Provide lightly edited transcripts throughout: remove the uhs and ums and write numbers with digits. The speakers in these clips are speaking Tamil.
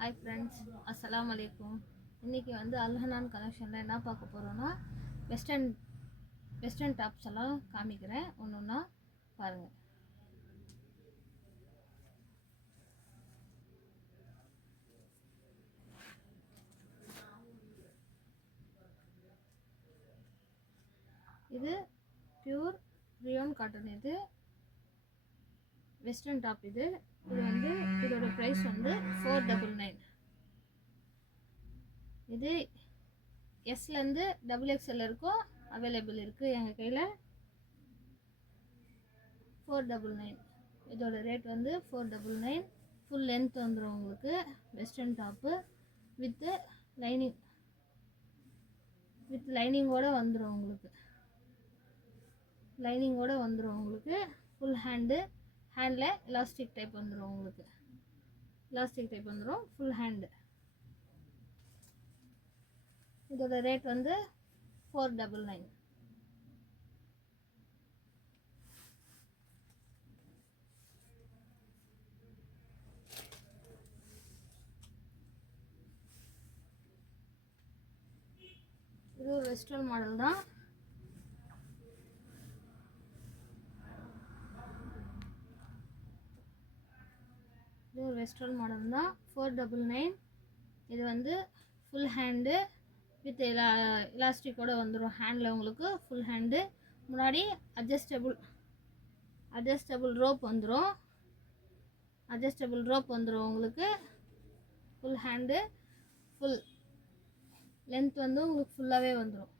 ஹாய் ஃப்ரெண்ட்ஸ், அஸ்ஸலாமு அலைக்கும். இன்றைக்கி வந்து அல்ஹனான் கலெக்ஷனில் என்ன பார்க்க போகிறோன்னா வெஸ்டர்ன் டாப்ஸ் எல்லாம் காமிக்கிறேன். ஒன்று ஒன்றா பாருங்கள். இது பியூர் ரியோன் காட்டன். இது வெஸ்டர்ன் டாப். இது வந்து இதோட ப்ரைஸ் வந்து 499. இது எஸ்லேருந்து XXL இருக்கும், அவைலபிள் இருக்குது எங்கள் கையில். 499. இதோட ரேட் வந்து 499. ஃபுல் லென்த் வந்துடும் உங்களுக்கு. வெஸ்டர்ன் டாப்பு வித்து லைனிங்கோடு வந்துடும் உங்களுக்கு. ஃபுல் ஹேண்டில் எலாஸ்டிக் டைப் வந்துடும் உங்களுக்கு. Full hand. இதோட ரேட் வந்து 499. இது ஒரு வெஸ்டர்ன் மாடல் தான். இது ஒரு வெஸ்டர்ன் மாடல் தான். 499. இது வந்து ஃபுல் ஹேண்டு வித் எலாஸ்டிக்கோடு வந்துடும். ஹேண்டில் உங்களுக்கு ஃபுல் ஹேண்டு. முன்னாடி அட்ஜஸ்டபுள் ரோப் வந்துடும். உங்களுக்கு. Full hand. ஃபுல் லென்த் வந்து உங்களுக்கு ஃபுல்லாகவே வந்துடும்.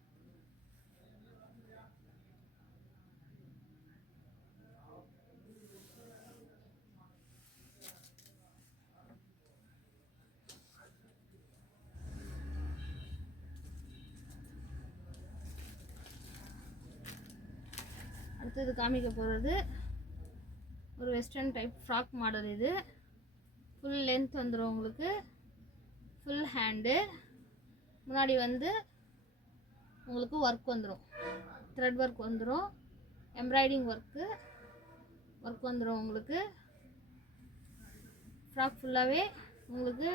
அடுத்தது காமிக்க போகிறது ஒரு வெஸ்டர்ன் டைப் ஃப்ராக் மாடல். இது ஃபுல் லென்த் வந்துடும் உங்களுக்கு. Full hand. முன்னாடி வந்து உங்களுக்கு ஒர்க் வந்துடும். த்ரெட் ஒர்க் வந்துடும். எம்ப்ராய்டிங் ஒர்க் வந்துடும் உங்களுக்கு. ஃப்ராக் ஃபுல்லாகவே உங்களுக்கு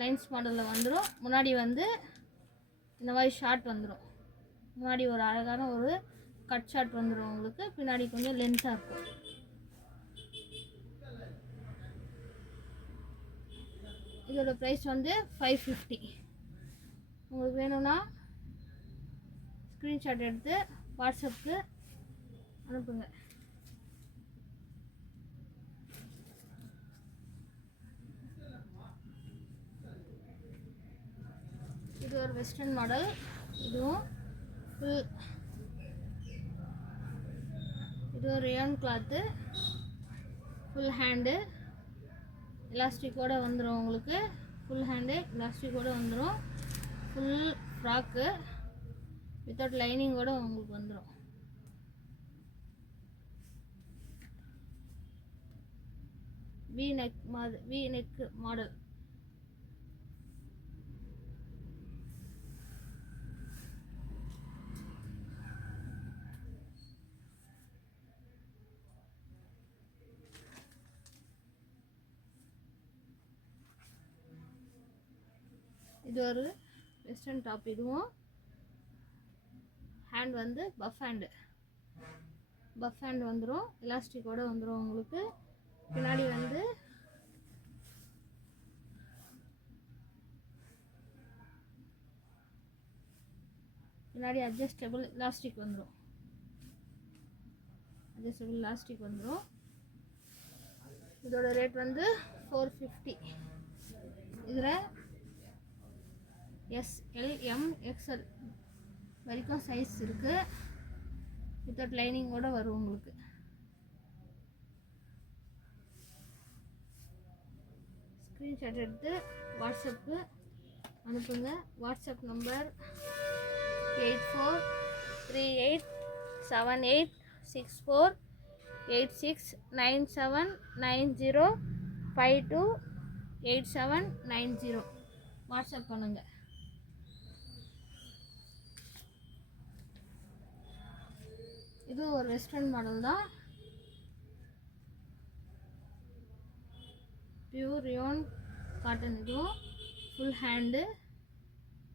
லைன்ஸ் மாடலில் வந்துடும். முன்னாடி வந்து இந்த மாதிரி ஷார்ட் வந்துடும். முன்னாடி ஒரு அழகான ஒரு கட் ஷார்ட் வந்துடும் உங்களுக்கு. பின்னாடி கொஞ்சம் லென்த்தாக இருக்கும். இதோட ப்ரைஸ் வந்து 550. உங்களுக்கு வேணும்னா ஸ்க்ரீன்ஷாட் எடுத்து வாட்ஸ்அப்புக்கு அனுப்புங்க. இது ஒரு வெஸ்டர்ன் மாடல். இதுவும் இது ஒரு ரியான் கிளாத்து. ஃபுல் ஹேண்டு எலாஸ்டிக்கோடு வந்துடும் உங்களுக்கு. ஃபுல் ஹேண்டு எலாஸ்டிக்கோடு வந்துடும். ஃபுல் ஃப்ராக்கு வித்தவுட் லைனிங்கோடு உங்களுக்கு வந்துடும். We neck model. இது ஒரு வெஸ்டர்ன் டாப். இதுவும் ஹேண்ட் வந்து பஃப் ஹேண்ட் வந்துடும். எலாஸ்டிக்கோடு வந்துடும் உங்களுக்கு. பின்னாடி வந்து அட்ஜஸ்டபிள் எலாஸ்டிக் வந்துடும். இதோட ரேட் வந்து 450. இதில் SL, MXL வரைக்கும் சைஸ் இருக்குது. வித்தவுட் லைனிங்கோடு வரும் உங்களுக்கு. ஸ்க்ரீன்ஷாட் எடுத்து வாட்ஸ்அப்புக்கு அனுப்புங்க. WhatsApp number 843878648690528790. வாட்ஸ்அப் பண்ணுங்க. இது ஒரு வெஸ்டர்ன் மாடல் தான். Pure rayon cotton. இதுவும் ஃபுல் ஹேண்டு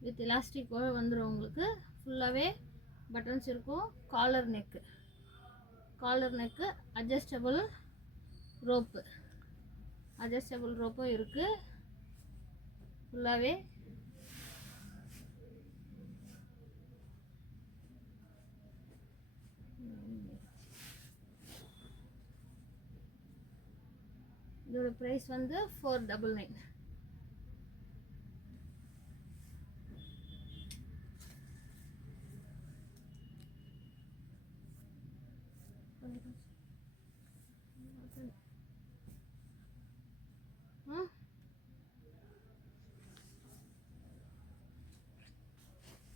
வித் எலாஸ்டிக்கோடு வந்துடும் உங்களுக்கு. ஃபுல்லாகவே பட்டன்ஸ் இருக்கும். காலர் நெக்கு அட்ஜஸ்டபிள் ரோப்பும் இருக்குது. ஃபுல்லாகவே இதோட ப்ரைஸ் வந்து 499.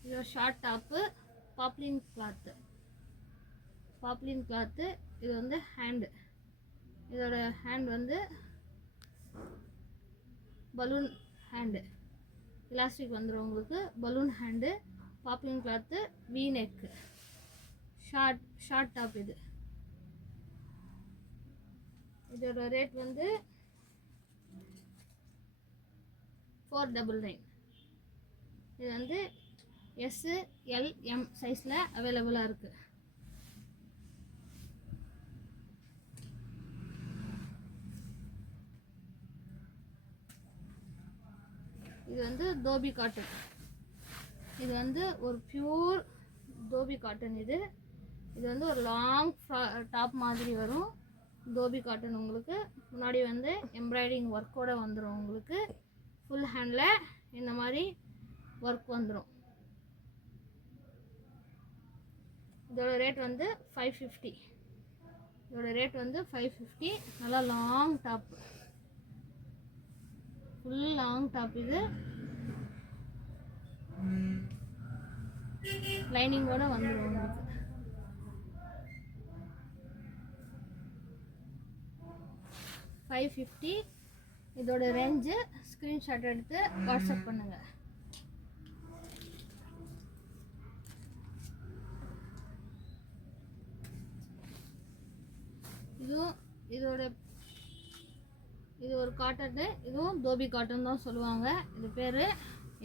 இது ஷார்ட் டாப்பு பாப்லின் கிளாத்து. இது வந்து ஹேண்டு. இதோட ஹேண்ட் வந்து பலூன் ஹேண்டு, எலாஸ்டிக் வந்துடும் உங்களுக்கு. Balloon hand, Babylon cloth, we neck, short top. இதோட ரேட் வந்து 499. இது வந்து SLM சைஸில் அவைலபிளாக இருக்குது. இது வந்து தோபி காட்டன். இது வந்து ஒரு பியூர் தோபி காட்டன். இது வந்து ஒரு லாங் டாப் மாதிரி வரும். தோபி காட்டன் உங்களுக்கு. முன்னாடி வந்து எம்ப்ராய்டிங் ஒர்க்கோடு வந்துடும் உங்களுக்கு. ஃபுல் ஹேண்டில் இந்த மாதிரி ஒர்க் வந்துடும். இதோட ரேட் வந்து 550. நல்லா long top, full long top. இது லைனிங்கோட வந்துடும் உங்களுக்கு. 550. இதோட ரேஞ்சு ஸ்க்ரீன்ஷாட் எடுத்து வாட்ஸ்அப் பண்ணுங்க. இது ஒரு காட்டனு. இதுவும் தோபி காட்டன் தான் சொல்லுவாங்க இது பேர்.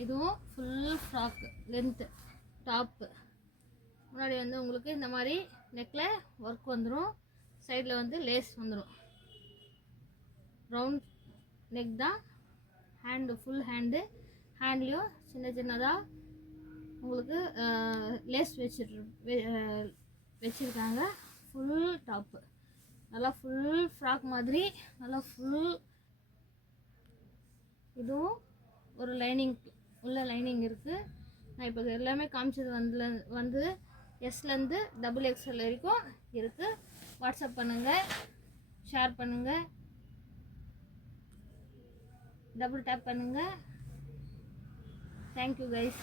இதுவும் ஃபுல் ஃப்ராக் லென்த்து டாப்பு. முன்னாடி வந்து உங்களுக்கு இந்த மாதிரி நெக்கில் ஒர்க் வந்துடும். சைடில் வந்து லேஸ் வந்துடும். ரவுண்ட் நெக் தான். ஹேண்டு ஃபுல் ஹேண்ட்லேயும் சின்னதாக உங்களுக்கு லேஸ் வச்சுருக்காங்க. ஃபுல் டாப்பு, நல்லா ஃபுல் ஃப்ராக் மாதிரி, நல்லா ஃபுல். இதுவும் ஒரு லைனிங் இருக்குது. நான் இப்போ எல்லாமே காமிச்சது வந்து எஸ்லேருந்து XXL வரைக்கும் இருக்குது. வாட்ஸ்அப் பண்ணுங்கள், ஷேர் பண்ணுங்கள், டபுள் டேப் பண்ணுங்கள். Thank you guys.